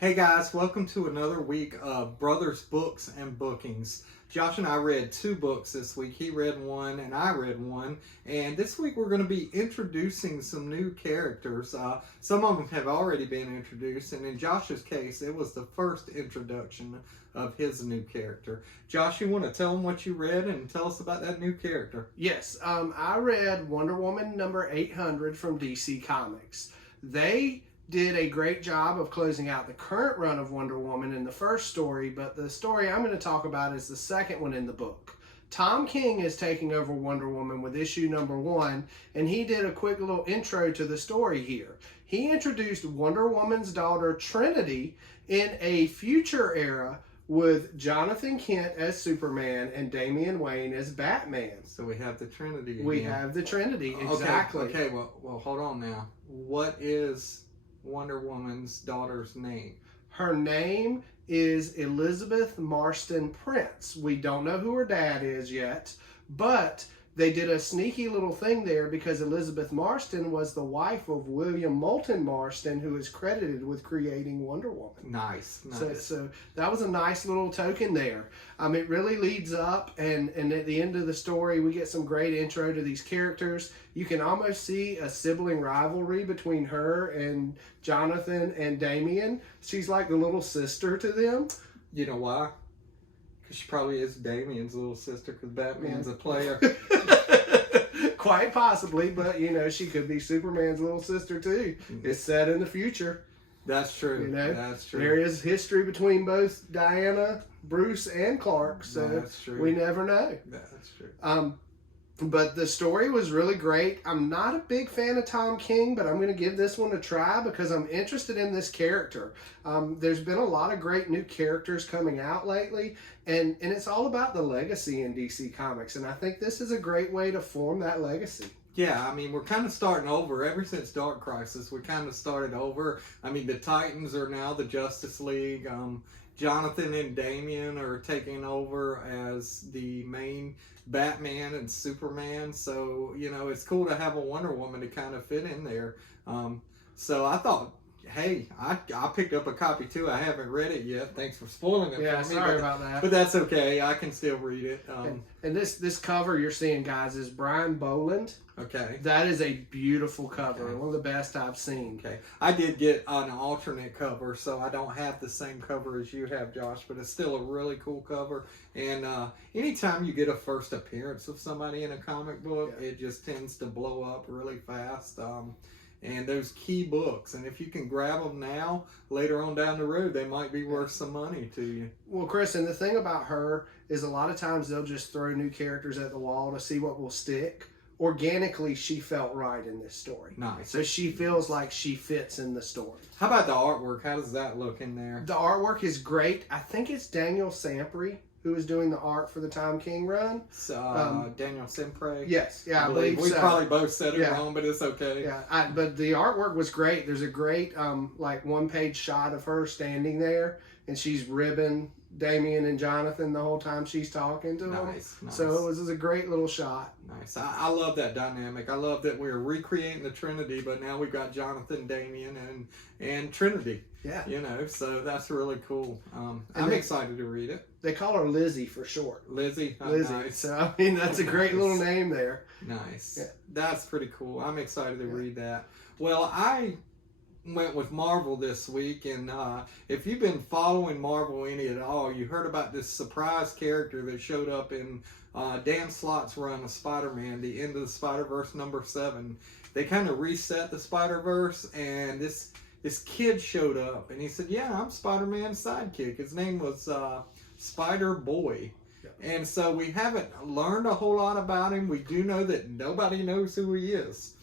Hey guys, welcome to another week of Brothers Books and Bookings. Josh and I read 2 books this week. He read one and I read one. And this week we're going to be introducing some new characters. Some of them have already been introduced, and in Josh's case, it was the first introduction of his new character. Josh, you want to tell them what you read and tell us about that new character? Yes, I read Wonder Woman number 800 from DC Comics. They did a great job of closing out the current run of Wonder Woman in the first story, but the story I'm going to talk about is the second one in the book. Tom King is taking over Wonder Woman with issue number 1, and he did a quick little intro to the story here. He introduced Wonder Woman's daughter Trinity in a future era with Jonathan Kent as Superman and Damian Wayne as Batman. So we have the Trinity again. We have the Trinity, exactly. Okay, well, hold on now. What is Wonder Woman's daughter's name? Her name is Elizabeth Marston Prince. We don't know who her dad is yet, but they did a sneaky little thing there because Elizabeth Marston was the wife of William Moulton Marston, who is credited with creating Wonder Woman. Nice. So that was a nice little token there. It really leads up, and at the end of the story, we get some great intro to these characters. You can almost see a sibling rivalry between her and Jonathan and Damian. She's like the little sister to them. You know why? Because she probably is Damian's little sister, because Batman's a player. Quite possibly, but she could be Superman's little sister too. It's set in the future. That's true. That's true. There is history between both Diana, Bruce, and Clark, so that's true. We never know. That's true. But the story was really great. I'm not a big fan of Tom King, but I'm going to give this one a try because I'm interested in this character. There's been a lot of great new characters coming out lately, and it's all about the legacy in DC Comics, and I think this is a great way to form that legacy. Yeah, we're kind of starting over. Ever since Dark Crisis, we kind of started over. The Titans are now the Justice League. Jonathan and Damian are taking over as the main Batman and Superman. So, it's cool to have a Wonder Woman to kind of fit in there. So I thought, hey, I picked up a copy too. I haven't read it yet. Thanks for spoiling it for me. Sorry about that. But that's okay. I can still read it. And this cover you're seeing, guys, is Brian Boland. Okay. That is a beautiful cover. Okay. One of the best I've seen. Okay. I did get an alternate cover, so I don't have the same cover as you have, Josh, but it's still a really cool cover. And anytime you get a first appearance of somebody in a comic book, it just tends to blow up really fast. And those key books, and if you can grab them now, later on down the road, they might be worth some money to you. Well, Chris, and the thing about her is a lot of times they'll just throw new characters at the wall to see what will stick. Organically, she felt right in this story. Nice. So she feels like she fits in the story. How about the artwork? How does that look in there? The artwork is great. I think it's Daniel Sampry who is doing the art for the Tom King run. Daniel Sampry? Yes. Yeah, I believe we so. Probably both said it wrong, but it's okay. Yeah, but the artwork was great. There's a great one-page shot of her standing there, and she's ribbing Damian and Jonathan the whole time she's talking to them. Nice. So it was a great little shot. Nice. I love that dynamic. I love that we're recreating the Trinity, but now we've got Jonathan, Damian, and Trinity. Yeah. So that's really cool. I'm excited to read it. They call her Lizzie for short. Lizzie. Lizzie. Nice. So, that's a great little name there. Nice. Yeah. That's pretty cool. I'm excited to read that. Well, I went with Marvel this week, and if you've been following Marvel any at all, you heard about this surprise character that showed up in Dan Slott's run of Spider-Man, the end of the Spider-Verse number 7. They kind of reset the Spider-Verse, and this kid showed up, and he said, yeah, I'm Spider-Man's sidekick. His name was SpiderBoy. And so we haven't learned a whole lot about him. We do know that nobody knows who he is.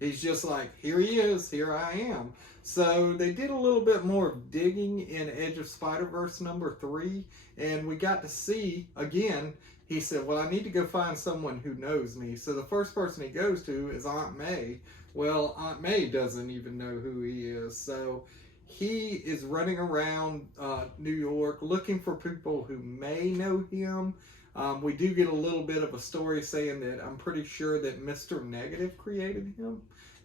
He's just like, here he is, here I am. So they did a little bit more digging in Edge of Spider-Verse number 3, and we got to see, again, he said, well, I need to go find someone who knows me. So the first person he goes to is Aunt May. Well, Aunt May doesn't even know who he is. So he is running around New York looking for people who may know him. We do get a little bit of a story saying that I'm pretty sure that Mr. Negative created him.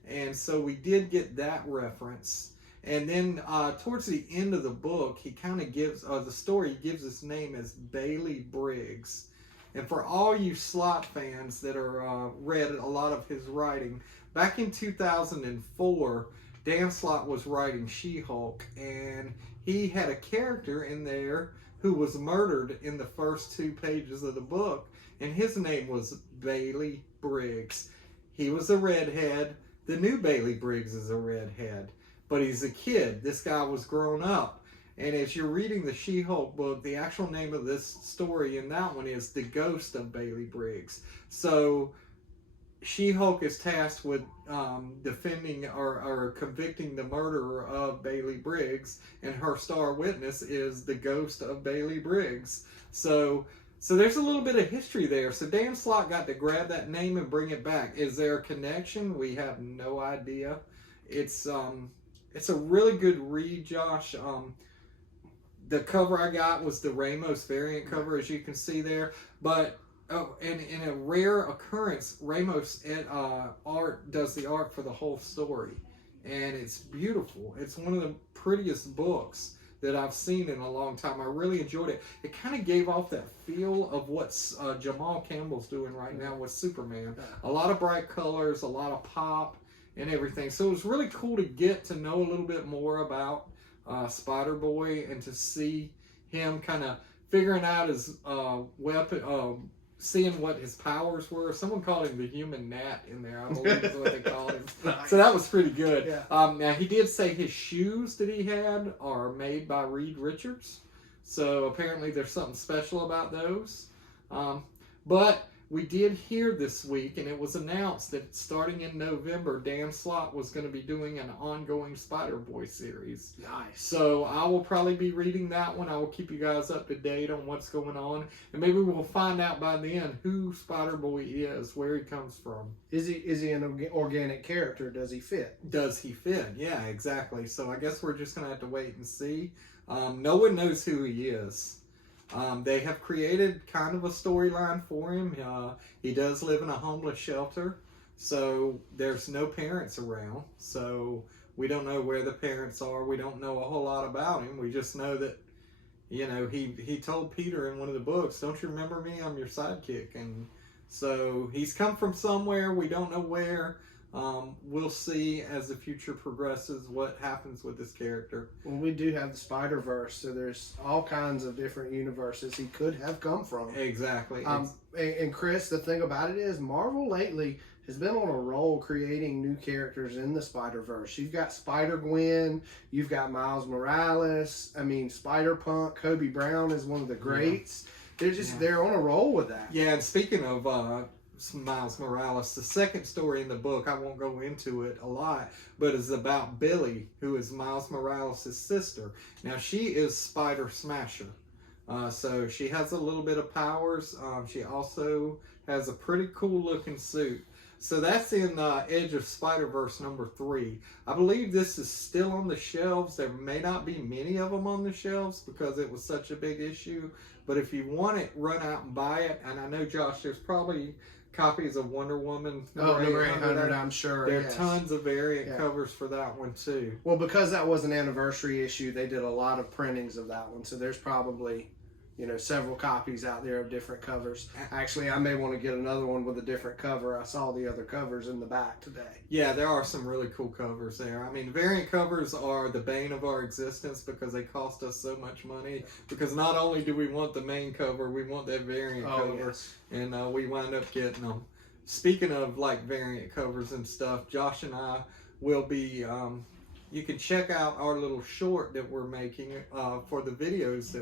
And so we did get that reference. And then towards the end of the book, he kind of gives, the story gives his name as Bailey Briggs. And for all you Slott fans that are read a lot of his writing, back in 2004, Dan Slott was writing She-Hulk, and he had a character in there who was murdered in the first 2 pages of the book, and his name was Bailey Briggs. He was a redhead. The new Bailey Briggs is a redhead, but he's a kid. This guy was grown up. And as you're reading the She-Hulk book, the actual name of this story in that one is The Ghost of Bailey Briggs. So She-Hulk is tasked with defending or convicting the murderer of Bailey Briggs, and her star witness is the ghost of Bailey Briggs. So there's a little bit of history there. So Dan Slott got to grab that name and bring it back. Is there a connection? We have no idea. It's a really good read, Josh. The cover I got was the Ramos variant cover, as you can see there. But in a rare occurrence, Ramos art does the art for the whole story, and it's beautiful. It's one of the prettiest books that I've seen in a long time. I really enjoyed it. It kind of gave off that feel of what Jamal Campbell's doing right now with Superman. A lot of bright colors, a lot of pop, and everything. So it was really cool to get to know a little bit more about SpiderBoy and to see him kind of figuring out his weapon, seeing what his powers were. Someone called him the human gnat in there, I believe is what they called him. Nice. So that was pretty good. Yeah. Now he did say his shoes that he had are made by Reed Richards. So apparently there's something special about those. But we did hear this week, and it was announced that starting in November, Dan Slott was going to be doing an ongoing SpiderBoy series. Nice. So I will probably be reading that one. I will keep you guys up to date on what's going on. And maybe we'll find out by then who SpiderBoy is, where he comes from. Is he an organic character? Does he fit? Does he fit? Yeah, exactly. So I guess we're just going to have to wait and see. No one knows who he is. They have created kind of a storyline for him. He does live in a homeless shelter, so there's no parents around. So we don't know where the parents are. We don't know a whole lot about him. We just know that, he told Peter in one of the books, "Don't you remember me? I'm your sidekick." And so he's come from somewhere. We don't know where. We'll see as the future progresses what happens with this character. Well, we do have the Spider-Verse, so there's all kinds of different universes he could have come from. Exactly. And Chris, the thing about it is, Marvel lately has been on a roll creating new characters in the Spider-Verse. You've got Spider-Gwen, you've got Miles Morales, Spider-Punk, Kobe Brown is one of the greats. Yeah. They're on a roll with that. Yeah, and speaking of Miles Morales, the second story in the book, I won't go into it a lot, but is about Billy, who is Miles Morales' sister. Now, she is Spider Smasher. So she has a little bit of powers. She also has a pretty cool looking suit. So that's in Edge of Spider-Verse number 3. I believe this is still on the shelves. There may not be many of them on the shelves because it was such a big issue. But if you want it, run out and buy it. And I know, Josh, there's probably copies of Wonder Woman. Number 800, I'm sure. There are tons of variant covers for that one, too. Well, because that was an anniversary issue, they did a lot of printings of that one. So there's probably, several copies out there of different covers. Actually, I may want to get another one with a different cover. I saw the other covers in the back today. Yeah, there are some really cool covers there. Variant covers are the bane of our existence because they cost us so much money. Because not only do we want the main cover, we want that variant cover. Yes. And we wind up getting them. Speaking of variant covers and stuff, Josh and I will be... you can check out our little short that we're making for the videos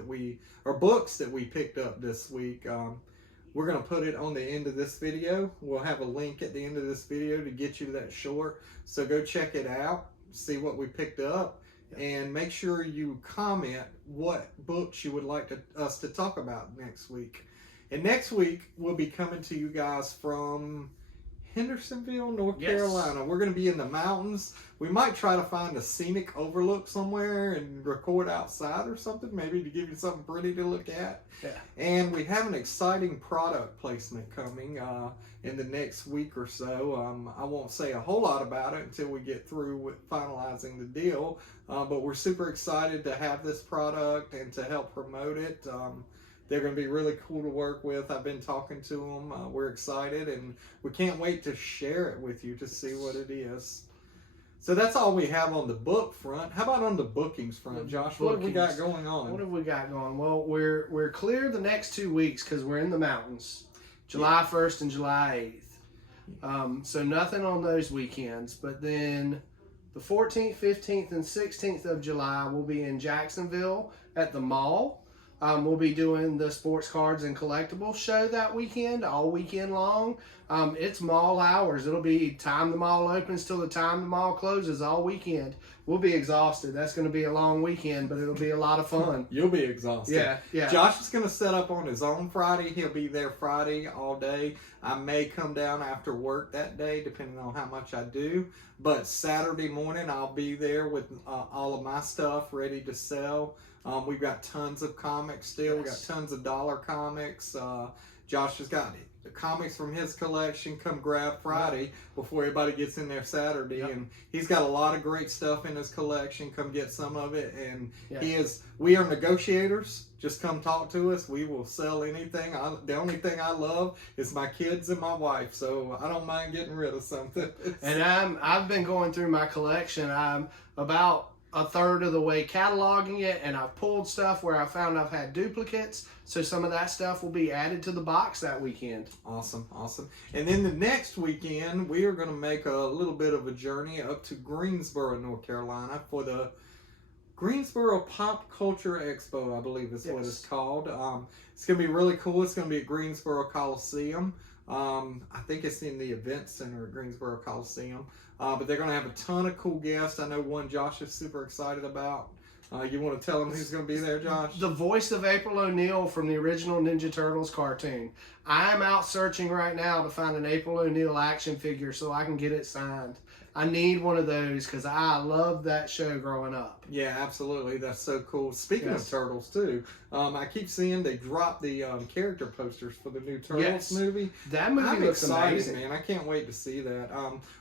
or books that we picked up this week. We're going to put it on the end of this video. We'll have a link at the end of this video to get you that short. So go check it out, see what we picked up, and make sure you comment what books you would like us to talk about next week. And next week, we'll be coming to you guys from Hendersonville, North Yes. Carolina. We're going to be in the mountains. We might try to find a scenic overlook somewhere and record outside or something, maybe to give you something pretty to look at. Yeah. And we have an exciting product placement coming in the next week or so. I won't say a whole lot about it until we get through with finalizing the deal, but we're super excited to have this product and to help promote it. They're going to be really cool to work with. I've been talking to them. We're excited, and we can't wait to share it with you to see what it is. So that's all we have on the book front. How about on the bookings front, Josh? What have we got going on? What have we got going? Well, we're clear the next 2 weeks because we're in the mountains, July 1st and July 8th. So nothing on those weekends. But then the 14th, 15th, and 16th of July, we'll be in Jacksonville at the mall. We'll be doing the sports cards and collectibles show that weekend, all weekend long. It's mall hours. It'll be time the mall opens till the time the mall closes all weekend. We'll be exhausted. That's going to be a long weekend, but it'll be a lot of fun. You'll be exhausted. Yeah. Josh is going to set up on his own Friday. He'll be there Friday all day. I may come down after work that day, depending on how much I do. But Saturday morning, I'll be there with all of my stuff ready to sell. We've got tons of comics still. Yes. We got tons of dollar comics. Josh has got the comics from his collection. Come grab Friday before everybody gets in there Saturday. Yep. And he's got a lot of great stuff in his collection. Come get some of it. And Yes. we are negotiators. Just come talk to us. We will sell anything. The only thing I love is my kids and my wife. So I don't mind getting rid of something. And I've been going through my collection. I'm about a third of the way cataloging it, and I've pulled stuff where I found I've had duplicates, so some of that stuff will be added to the box that weekend. Awesome. And then the next weekend, we are going to make a little bit of a journey up to Greensboro, North Carolina for the Greensboro Pop Culture Expo, I believe is what it's called. It's going to be really cool. It's going to be at Greensboro Coliseum. I think it's in the event center at Greensboro Coliseum. But they're going to have a ton of cool guests. I know one Josh is super excited about. You want to tell him who's going to be there, Josh? The voice of April O'Neil from the original Ninja Turtles cartoon. I'm out searching right now to find an April O'Neil action figure so I can get it signed. I need one of those because I loved that show growing up. Yeah, absolutely. That's so cool. Speaking of Turtles, too, I keep seeing they dropped the character posters for the new Turtles movie. That movie looks excited, amazing. Man. I can't wait to see that.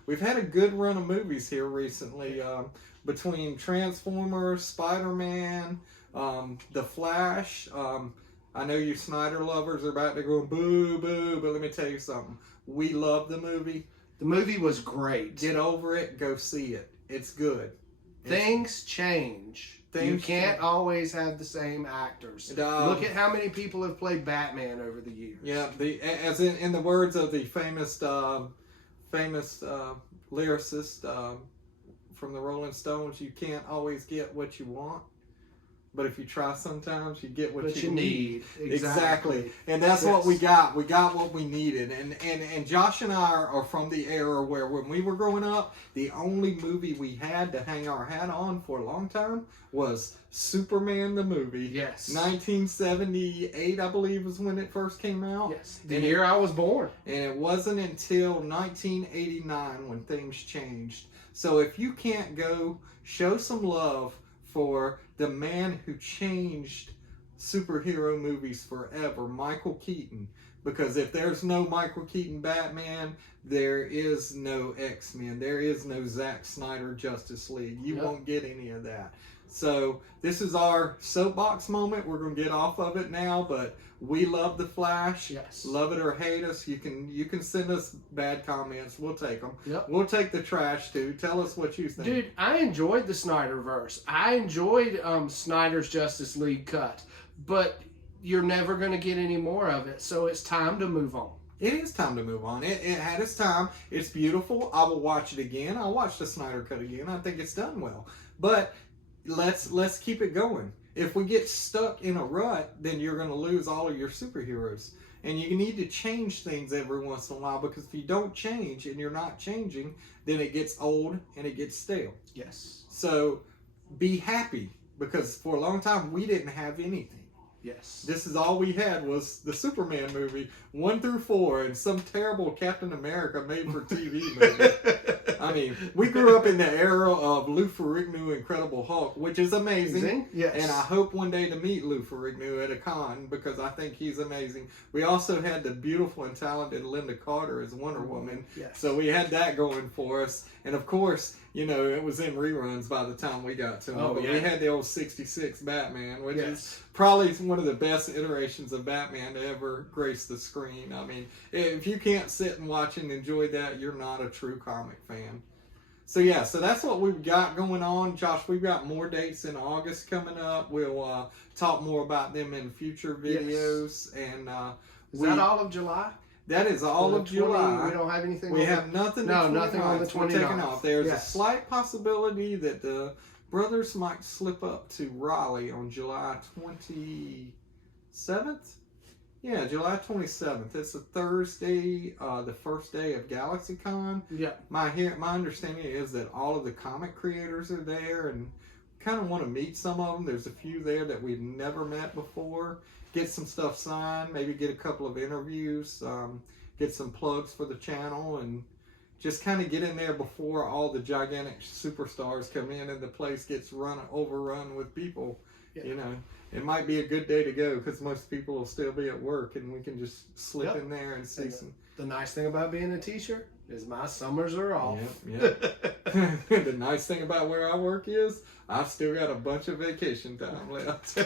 We've had a good run of movies here recently between Transformers, Spider-Man, The Flash. I know you Snyder lovers are about to go boo, boo, but let me tell you something. We love the movie. The movie was great. Get over it. Go see it. It's good. Things change. You can't always have the same actors. Look at how many people have played Batman over the years. Yeah, as in the words of the famous lyricist from the Rolling Stones, you can't always get what you want. But if you try sometimes, you get what you need. Exactly. And that's what we got. We got what we needed. And Josh and I are from the era where when we were growing up, the only movie we had to hang our hat on for a long time was Superman the movie. Yes. 1978, I believe, was when it first came out. Yes. The year I was born. And it wasn't until 1989 when things changed. So if you can't go show some love for the man who changed superhero movies forever, Michael Keaton. Because if there's no Michael Keaton Batman, there is no X-Men. There is no Zack Snyder Justice League. You won't get any of that. So this is our soapbox moment. We're going to get off of it now, but we love The Flash. Yes. Love it or hate us. You can send us bad comments. We'll take them. Yep. We'll take the trash too. Tell us what you think. Dude, I enjoyed the Snyderverse. I enjoyed Snyder's Justice League cut, but you're never going to get any more of it. So it's time to move on. It is time to move on. It had its time. It's beautiful. I will watch it again. I'll watch the Snyder cut again. I think it's done well. But let's keep it going. If we get stuck in a rut, then you're going to lose all of your superheroes. And you need to change things every once in a while, because if you don't change and you're not changing, then it gets old and it gets stale. Yes. So be happy, because for a long time we didn't have anything. Yes. This is all we had was the Superman movie 1 through 4 and some terrible Captain America made for TV movie. I mean, we grew up in the era of Lou Ferrigno Incredible Hulk, which is amazing. Yes. And I hope one day to meet Lou Ferrigno at a con because I think he's amazing. We also had the beautiful and talented Linda Carter as Wonder Woman. Yes. So we had that going for us. And of course, you know, it was in reruns by the time we got to them. But we had the old 66 Batman, which is probably one of the best iterations of Batman to ever grace the screen. I mean, if you can't sit and watch and enjoy that, you're not a true comic fan. So yeah, so that's what we've got going on. Josh, we've got more dates in August coming up. We'll talk more about them in future videos. And is that all of July? That is all of July. We don't have anything. We have nothing. No, nothing on the 29th. We're taking off. There's a slight possibility that the brothers might slip up to Raleigh on July 27th. Yeah, July 27th. It's a Thursday, the first day of GalaxyCon. Yeah. My understanding is that all of the comic creators are there, and kind of want to meet some of them. There's a few there that we've never met before. Get some stuff signed, maybe get a couple of interviews, get some plugs for the channel, and just kind of get in there before all the gigantic superstars come in and the place gets overrun with people. Yeah. You know, it might be a good day to go because most people will still be at work, and we can just slip in there and see some. The nice thing about being a teacher is my summers are off. Yep. The nice thing about where I work is I've still got a bunch of vacation time left.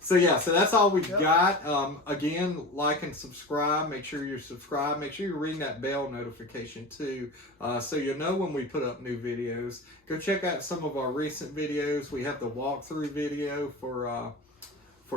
So yeah, so that's all we've got. Again, like and subscribe. Make sure you're subscribed. Make sure you're reading that bell notification too, so you know when we put up new videos. Go check out some of our recent videos. We have the walkthrough video for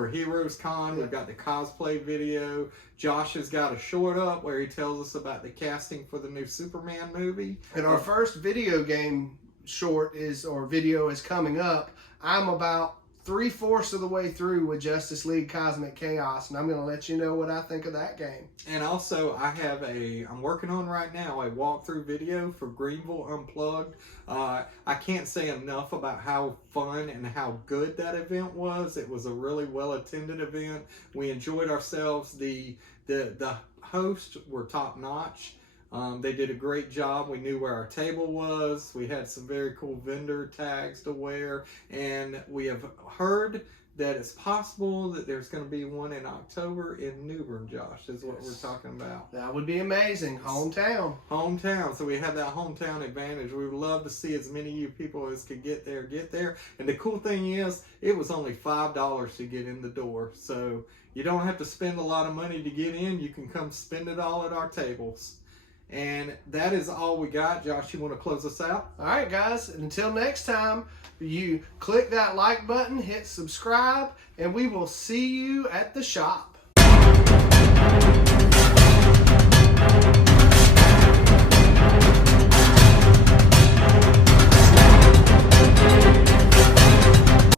Heroes Con. We've got the cosplay video. Josh has got a short up where he tells us about the casting for the new Superman movie. And our first video game video is coming up. I'm about 3/4 of the way through with Justice League Cosmic Chaos, and I'm going to let you know what I think of that game. And also, I'm working on right now a walkthrough video for Greenville Unplugged. I can't say enough about how fun and how good that event was. It was a really well-attended event. We enjoyed ourselves. The hosts were top-notch. They did a great job. We knew where our table was. We had some very cool vendor tags to wear. And we have heard that it's possible that there's going to be one in October in New Bern, Josh, is what we're talking about. That would be amazing. Hometown. Hometown. So we have that hometown advantage. We would love to see as many of you people as could get there. And the cool thing is, it was only $5 to get in the door. So you don't have to spend a lot of money to get in. You can come spend it all at our tables. And that is all we got. Josh, you want to close us out? All right, guys. Until next time, you click that like button, hit subscribe, and we will see you at the shop.